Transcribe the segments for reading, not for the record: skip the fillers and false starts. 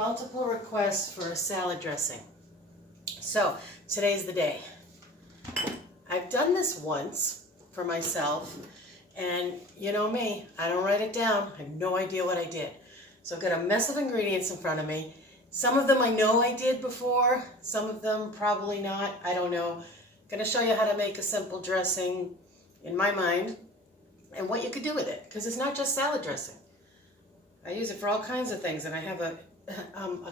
multiple requests for a salad dressing. So today's the day. I've done this once for myself, and you know me, I don't write it down. I have no idea what I did. So I've got a mess of ingredients in front of me. Some of them I know I did before, some of them probably not, I don't know. I'm going to show you how to make a simple dressing in my mind and what you could do with it, because it's not just salad dressing. I use it for all kinds of things, and I have a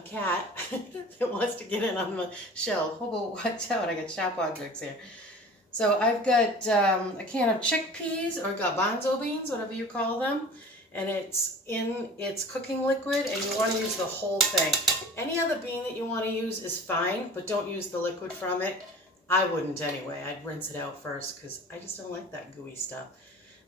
cat that wants to get in on the shelf. Oh, watch out, I got sharp objects here. So I've got a can of chickpeas or garbanzo beans, whatever you call them, and it's in its cooking liquid, and you want to use the whole thing. Any other bean that you want to use is fine, but don't use the liquid from it. I wouldn't anyway. I'd rinse it out first because I just don't like that gooey stuff.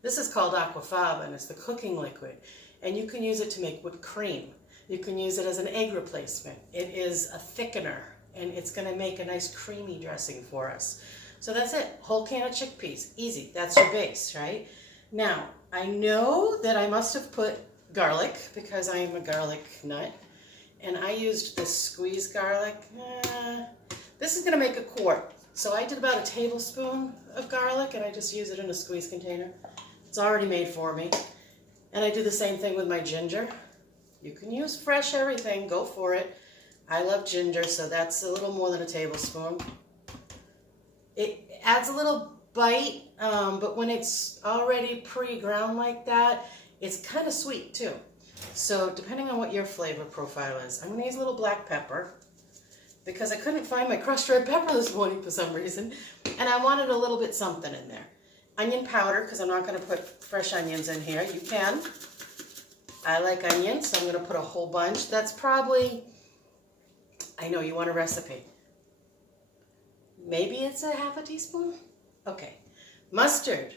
This is called aquafaba, and it's the cooking liquid, and you can use it to make whipped cream. You can use it as an egg replacement. It is a thickener, and it's going to make a nice creamy dressing for us. So that's it, whole can of chickpeas, easy, that's your base, right? Now, I know that I must have put garlic because I am a garlic nut, and I used this squeezed garlic. This is gonna make a quart. So I did about a tablespoon of garlic, and I just use it in a squeeze container. It's already made for me. And I do the same thing with my ginger. You can use fresh everything, go for it. I love ginger, so that's a little more than a tablespoon. It adds a little bite, but when it's already pre-ground like that, it's kind of sweet too. So depending on what your flavor profile is, I'm going to use a little black pepper because I couldn't find my crushed red pepper this morning for some reason, and I wanted a little bit something in there. Onion powder, because I'm not going to put fresh onions in here. You can. I like onions, so I'm going to put a whole bunch. That's probably, I know you want a recipe. Maybe it's a half a teaspoon? Okay. Mustard,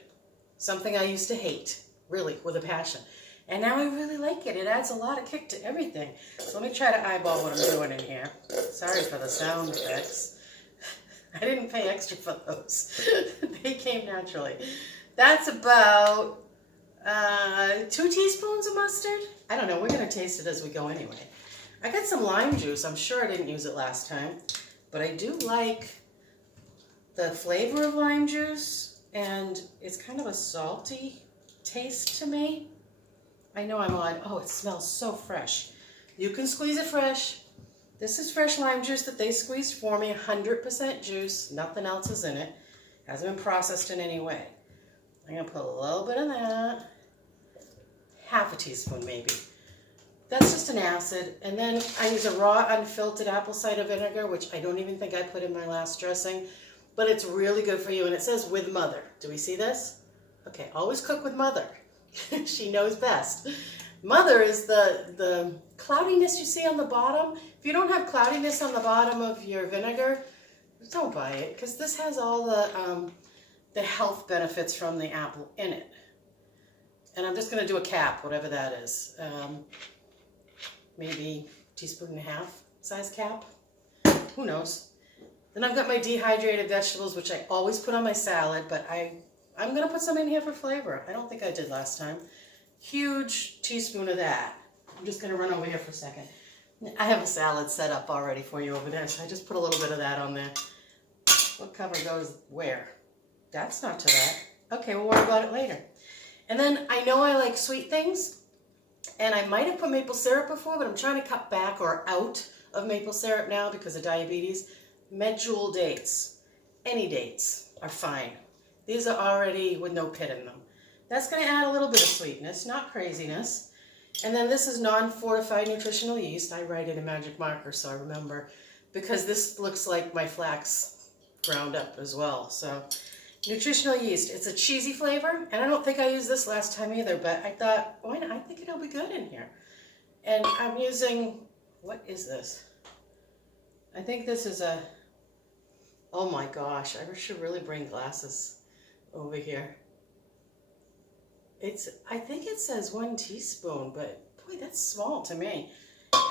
something I used to hate, really, with a passion. And now I really like it. It adds a lot of kick to everything. So let me try to eyeball what I'm doing in here. Sorry for the sound effects. I didn't pay extra for those. They came naturally. That's about 2 teaspoons of mustard. I don't know. We're going to taste it as we go anyway. I got some lime juice. I'm sure I didn't use it last time. But I do like the flavor of lime juice, and it's kind of a salty taste to me. I know I'm odd. Oh, it smells so fresh. You can squeeze it fresh. This is fresh lime juice that they squeezed for me, 100% juice. Nothing else is in it. Hasn't been processed in any way. I'm going to put a little bit of that. Half a teaspoon maybe. That's just an acid. And then I use a raw unfiltered apple cider vinegar, which I don't even think I put in my last dressing. But it's really good for you, and it says with mother. Do we see this? Okay, always cook with mother. She knows best. Mother is the cloudiness you see on the bottom. If you don't have cloudiness on the bottom of your vinegar, don't buy it, because this has all the health benefits from the apple in it. And I'm just going to do a cap, whatever that is. Maybe a teaspoon and a half size cap. Who knows? Then I've got my dehydrated vegetables, which I always put on my salad, but I'm going to put some in here for flavor. I don't think I did last time. Huge teaspoon of that. I'm just going to run over here for a second. I have a salad set up already for you over there, so I just put a little bit of that on there. What cover goes where? That's not to that. Okay, we'll worry about it later. And then I know I like sweet things, and I might have put maple syrup before, but I'm trying to cut back or out of maple syrup now because of diabetes. Medjool dates, any dates are fine. These are already with no pit in them. That's going to add a little bit of sweetness, not craziness. And then this is non-fortified nutritional yeast. I write it in magic marker so I remember, because this looks like my flax ground up as well. So nutritional yeast, it's a cheesy flavor, and I don't think I used this last time either, but I thought, why not? I think it'll be good in here. And I'm using, what is this? I think this is a, oh my gosh, I should really bring glasses over here. I think it says 1 teaspoon, but boy, that's small to me.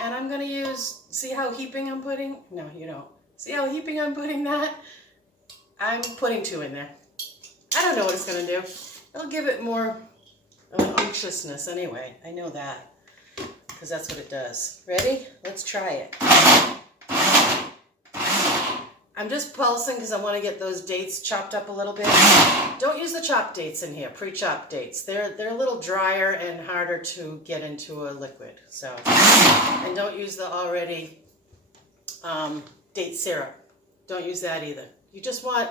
And I'm gonna use, see how heaping I'm putting? No, you don't. See how heaping I'm putting that? I'm putting 2 in there. I don't know what it's gonna do. It'll give it more of an unctuousness anyway. I know that. because that's what it does. Ready? Let's try it. I'm just pulsing because I want to get those dates chopped up a little bit. Don't use the chopped dates in here, pre-chopped dates. They're a little drier and harder to get into a liquid. So, and don't use the already date syrup. Don't use that either. You just want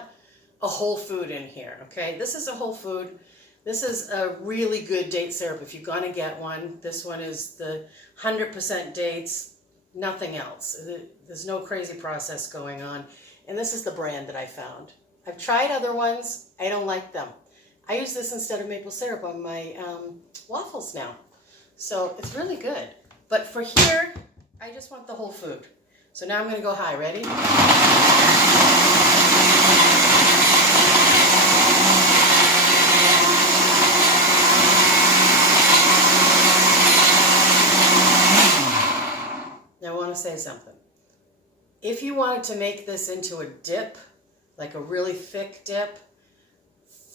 a whole food in here, okay? This is a whole food. This is a really good date syrup if you're gonna get one. This one is the 100% dates, nothing else. There's no crazy process going on. And this is the brand that I found. I've tried other ones, I don't like them. I use this instead of maple syrup on my waffles now. So it's really good. But for here, I just want the whole food. So now I'm gonna go high, ready? Now I wanna say something. If you wanted to make this into a dip, like a really thick dip,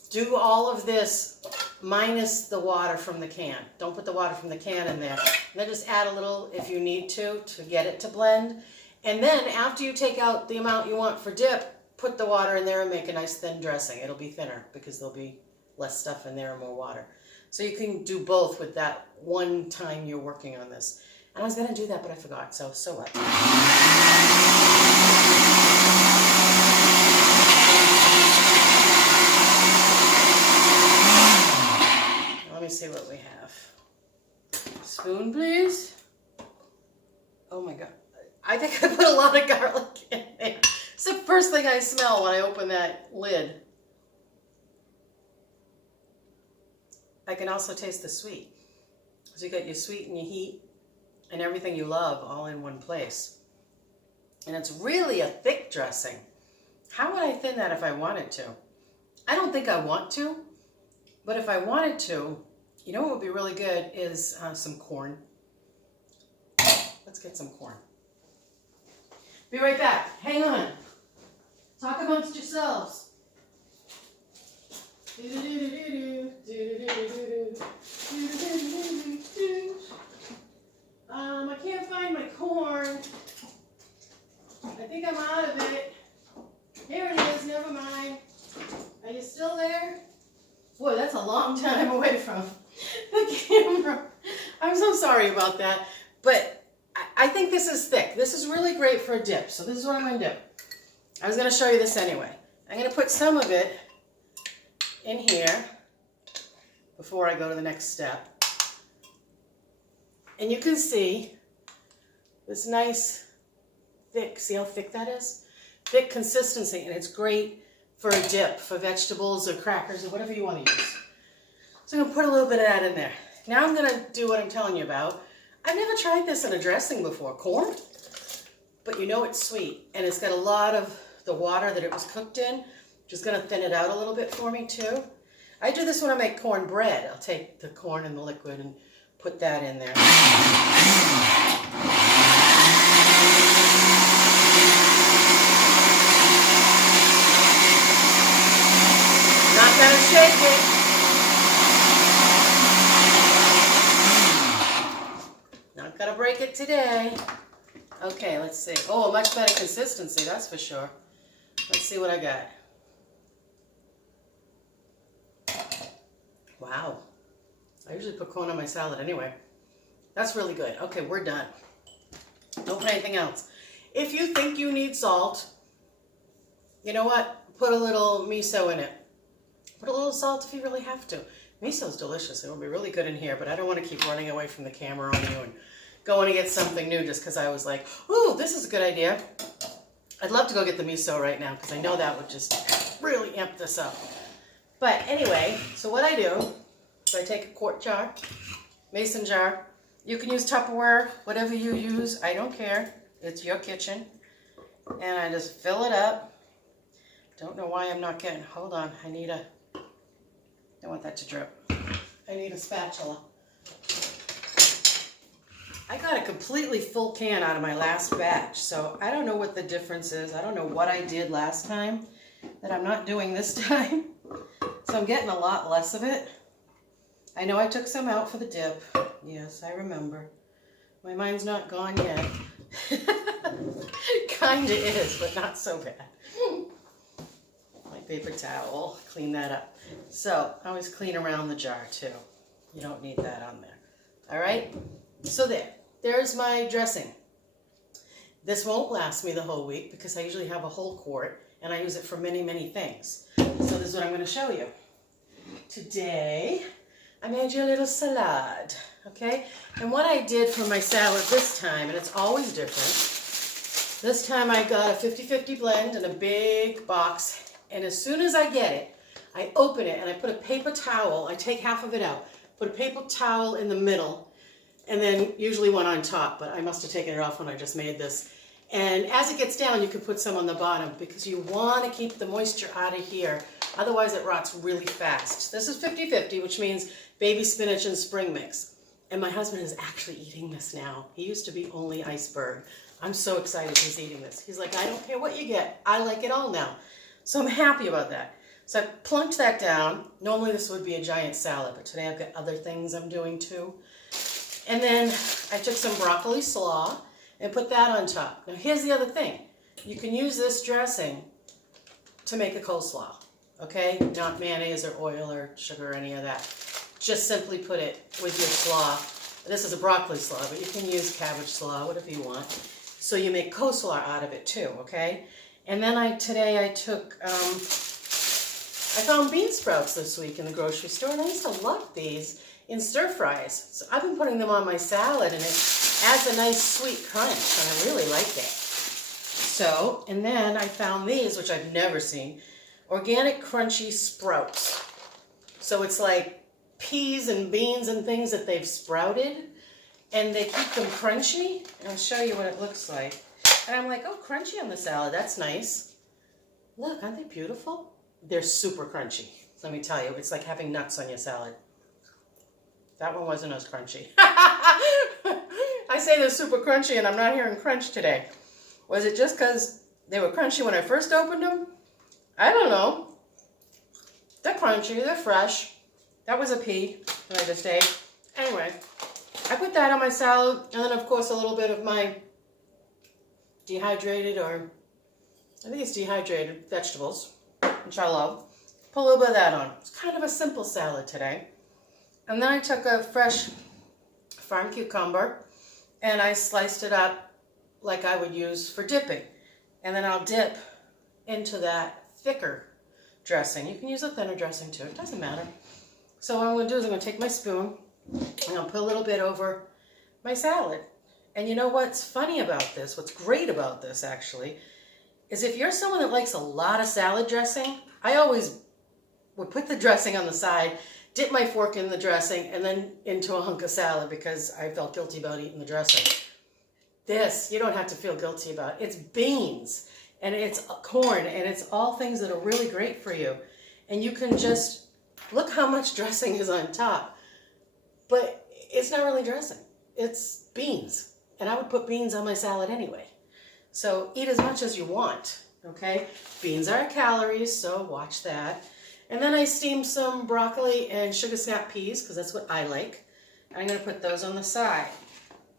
do all of this minus the water from the can. Don't put the water from the can in there. And then just add a little if you need to get it to blend. And then after you take out the amount you want for dip, put the water in there and make a nice thin dressing. It'll be thinner because there'll be less stuff in there and more water. So you can do both with that one time you're working on this. And I was gonna do that, but I forgot, so what? Let me see what we have. Spoon, please. Oh my God. I think I put a lot of garlic in there. It's the first thing I smell when I open that lid. I can also taste the sweet. So you got your sweet and your heat and everything you love all in one place. And it's really a thick dressing. How would I thin that if I wanted to? I don't think I want to, but if I wanted to, you know what would be really good is some corn. Let's get some corn. Be right back. Hang on. Talk amongst yourselves. I can't find my corn. I think I'm out of it. Here it is, never mind. Are you still there? Boy, that's a long time away from the camera. I'm so sorry about that. But I think this is thick. This is really great for a dip. So this is what I'm going to do. I was going to show you this anyway. I'm going to put some of it in here before I go to the next step. And you can see this nice thick, see how thick that is? Thick consistency, and it's great for a dip, for vegetables or crackers or whatever you want to use. So I'm going to put a little bit of that in there. Now I'm going to do what I'm telling you about. I've never tried this in a dressing before, corn, but you know it's sweet, and it's got a lot of the water that it was cooked in, which is going to thin it out a little bit for me too. I do this when I make corn bread. I'll take the corn and the liquid and put that in there. Not gonna shake it. Not gonna break it today. Okay, let's see. Oh, much better consistency, that's for sure. Let's see what I got. Wow. I usually put corn on my salad anyway. That's really good. Okay, we're done. Don't put anything else. If you think you need salt, you know what? Put a little miso in it. Put a little salt if you really have to. Miso's delicious. It will be really good in here, but I don't want to keep running away from the camera on you and going to get something new just because I was like, ooh, this is a good idea. I'd love to go get the miso right now because I know that would just really amp this up. But anyway, so what I do is I take a quart jar, mason jar. You can use Tupperware, whatever you use. I don't care. It's your kitchen. And I just fill it up. Don't know why I'm not getting, hold on. I want that to drip. I need a spatula. I got a completely full can out of my last batch, so I don't know what the difference is. I don't know what I did last time that I'm not doing this time. So I'm getting a lot less of it. I know I took some out for the dip. Yes, I remember. My mind's not gone yet. Kinda is, but not so bad. My paper towel, clean that up. So, I always clean around the jar too. You don't need that on there. All right? So there's my dressing. This won't last me the whole week because I usually have a whole quart and I use it for many, many things. So this is what I'm going to show you. Today, I made you a little salad, okay? And what I did for my salad this time, and it's always different, this time I got a 50-50 blend in a big box, and as soon as I get it, I open it and I put a paper towel, I take half of it out, put a paper towel in the middle, and then usually one on top, but I must have taken it off when I just made this. And as it gets down, you can put some on the bottom because you want to keep the moisture out of here. Otherwise, it rots really fast. This is 50-50, which means baby spinach and spring mix. And my husband is actually eating this now. He used to be only iceberg. I'm so excited he's eating this. He's like, I don't care what you get. I like it all now. So I'm happy about that. So I plunked that down. Normally this would be a giant salad, but today I've got other things I'm doing too. And then I took some broccoli slaw and put that on top. Now here's the other thing. You can use this dressing to make a coleslaw, okay? Not mayonnaise or oil or sugar or any of that. Just simply put it with your slaw. This is a broccoli slaw, but you can use cabbage slaw, whatever you want. So you make coleslaw out of it too, okay? And then today I took, I found bean sprouts this week in the grocery store, and I used to love these in stir fries. So I've been putting them on my salad, and it adds a nice sweet crunch, and I really like it. So, and then I found these, which I've never seen, organic crunchy sprouts. So it's like peas and beans and things that they've sprouted, and they keep them crunchy. And I'll show you what it looks like. And I'm like, oh, crunchy on the salad, that's nice. Look, aren't they beautiful? They're super crunchy. Let me tell you, it's like having nuts on your salad. That one wasn't as crunchy. I say they're super crunchy and I'm not hearing crunch today. Was it just because they were crunchy when I first opened them? I don't know. They're crunchy, they're fresh. That was a pea that I just ate. Anyway, I put that on my salad, and then of course a little bit of my dehydrated, or I think it's dehydrated vegetables, which I love. Put a little bit of that on. It's kind of a simple salad today. And then I took a fresh farm cucumber and I sliced it up like I would use for dipping. And then I'll dip into that thicker dressing. You can use a thinner dressing too, it doesn't matter. So what I'm going to do is I'm going to take my spoon and I'll put a little bit over my salad. And you know what's funny about this, what's great about this actually, is if you're someone that likes a lot of salad dressing, I always would put the dressing on the side, dip my fork in the dressing, and then into a hunk of salad because I felt guilty about eating the dressing. This, you don't have to feel guilty about. It's beans, and it's corn, and it's all things that are really great for you. And you can just, look how much dressing is on top. But it's not really dressing. It's beans. And I would put beans on my salad anyway. So eat as much as you want, okay? Beans are calories, so watch that. And then I steamed some broccoli and sugar snap peas, because that's what I like. And I'm going to put those on the side.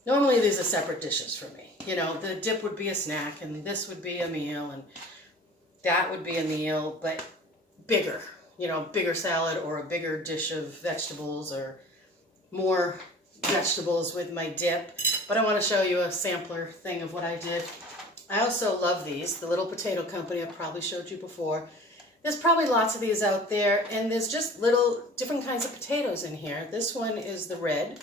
Normally these are separate dishes for me. You know, the dip would be a snack, and this would be a meal, and that would be a meal, but bigger. You know, bigger salad or a bigger dish of vegetables or more vegetables with my dip. But I want to show you a sampler thing of what I did. I also love these, the Little Potato Company. I probably showed you before. There's probably lots of these out there, and there's just little different kinds of potatoes in here. This one is the red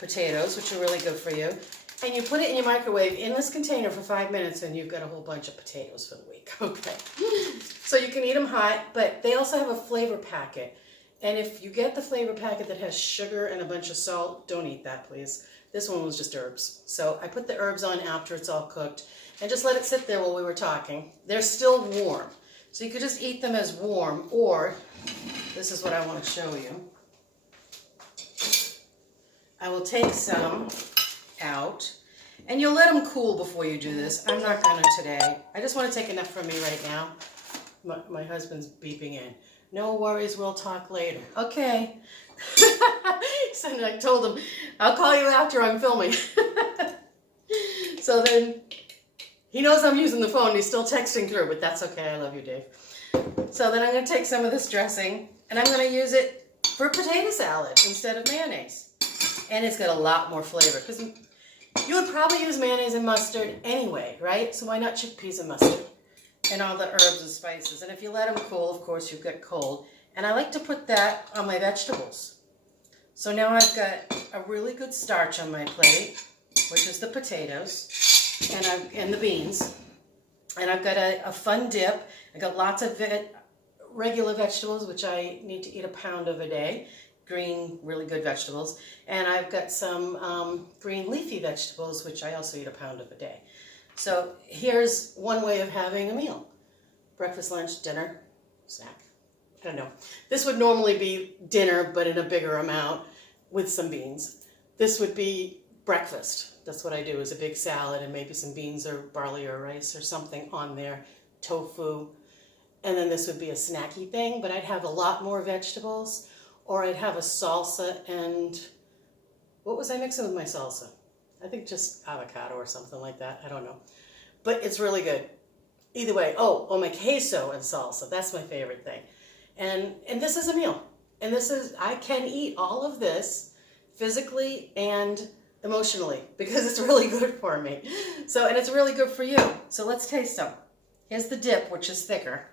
potatoes, which are really good for you. And you put it in your microwave in this container for 5 minutes, and you've got a whole bunch of potatoes for the week. Okay. So you can eat them hot, but they also have a flavor packet. And if you get the flavor packet that has sugar and a bunch of salt, don't eat that, please. This one was just herbs. So I put the herbs on after it's all cooked and just let it sit there while we were talking. They're still warm. So you could just eat them as warm, or this is what I want to show you. I will take some out, and you'll let them cool before you do this. I'm not going to today. I just want to take enough for me right now. My husband's beeping in. No worries, we'll talk later. Okay. So I told him, I'll call you after I'm filming. So then he knows I'm using the phone. He's still texting through, but that's okay. I love you, Dave. So then I'm going to take some of this dressing and I'm going to use it for potato salad instead of mayonnaise. And it's got a lot more flavor because you would probably use mayonnaise and mustard anyway, right? So why not chickpeas and mustard and all the herbs and spices? And if you let them cool, of course, you get cold. And I like to put that on my vegetables. So now I've got a really good starch on my plate, which is the potatoes and the beans. And I've got a fun dip. I got lots of regular vegetables, which I need to eat a pound of a day. Green, really good vegetables. And I've got some green leafy vegetables, which I also eat a pound of a day. So here's one way of having a meal. Breakfast, lunch, dinner, snack. I don't know. This would normally be dinner, but in a bigger amount with some beans. This would be breakfast. That's what I do, is a big salad and maybe some beans or barley or rice or something on there, tofu. And then this would be a snacky thing, but I'd have a lot more vegetables, or I'd have a salsa and, what was I mixing with my salsa? I think just avocado or something like that. I don't know. But it's really good. Either way. Oh, my queso and salsa. That's my favorite thing. And this is a meal. And I can eat all of this physically and emotionally because it's really good for me. So, and it's really good for you. So let's taste them. Here's the dip, which is thicker.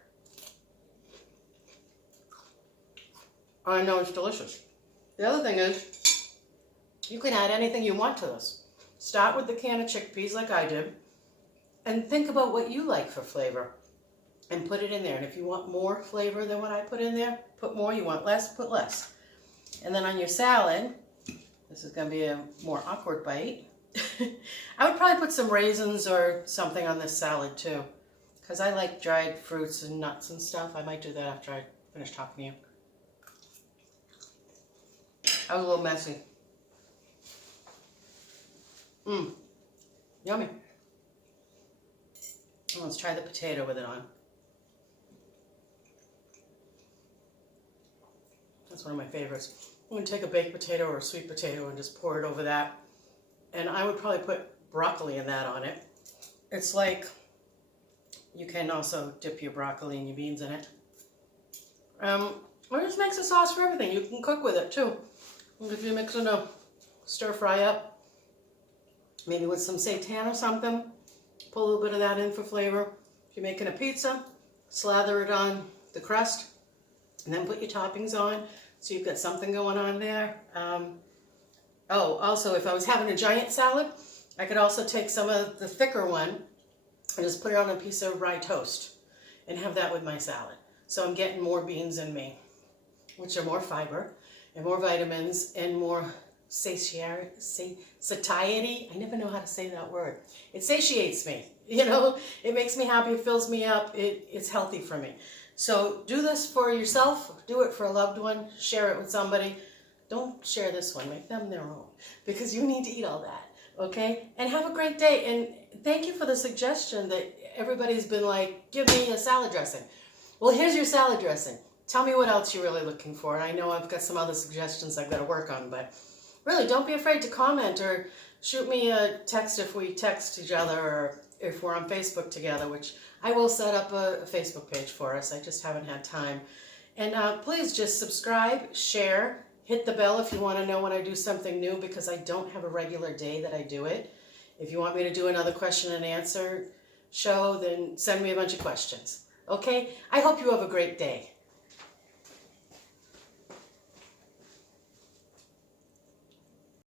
I know it's delicious. The other thing is, you can add anything you want to this. Start with the can of chickpeas like I did, and think about what you like for flavor, and put it in there. And if you want more flavor than what I put in there, put more. You want less, put less. And then on your salad, this is going to be a more awkward bite. I would probably put some raisins or something on this salad too, because I like dried fruits and nuts and stuff. I might do that after I finish talking to you. I was a little messy. Yummy. Let's try the potato with it on. That's one of my favorites. I'm going to take a baked potato or a sweet potato and just pour it over that. And I would probably put broccoli and that on it. It's like, you can also dip your broccoli and your beans in it. Or just makes a sauce for everything. You can cook with it too. If you're mixing a stir fry up, maybe with some seitan or something, pull a little bit of that in for flavor. If you're making a pizza, slather it on the crust, and then put your toppings on, so you've got something going on there. Also, if I was having a giant salad, I could also take some of the thicker one and just put it on a piece of rye toast and have that with my salad. So I'm getting more beans in me, which are more fiber and more vitamins and more satiety. I never know how to say that word. It satiates me, you know, it makes me happy, it fills me up, it's healthy for me. So do this for yourself, do it for a loved one, share it with somebody. Don't share this one, make them their own, because you need to eat all that, okay? And have a great day, and thank you for the suggestion that everybody's been like, give me a salad dressing. Well, here's your salad dressing. Tell me what else you're really looking for. And I know I've got some other suggestions I've got to work on, but really don't be afraid to comment or shoot me a text if we text each other, or if we're on Facebook together, which I will set up a Facebook page for us. I just haven't had time. And please just subscribe, share, hit the bell if you want to know when I do something new, because I don't have a regular day that I do it. If you want me to do another question and answer show, then send me a bunch of questions. Okay? I hope you have a great day.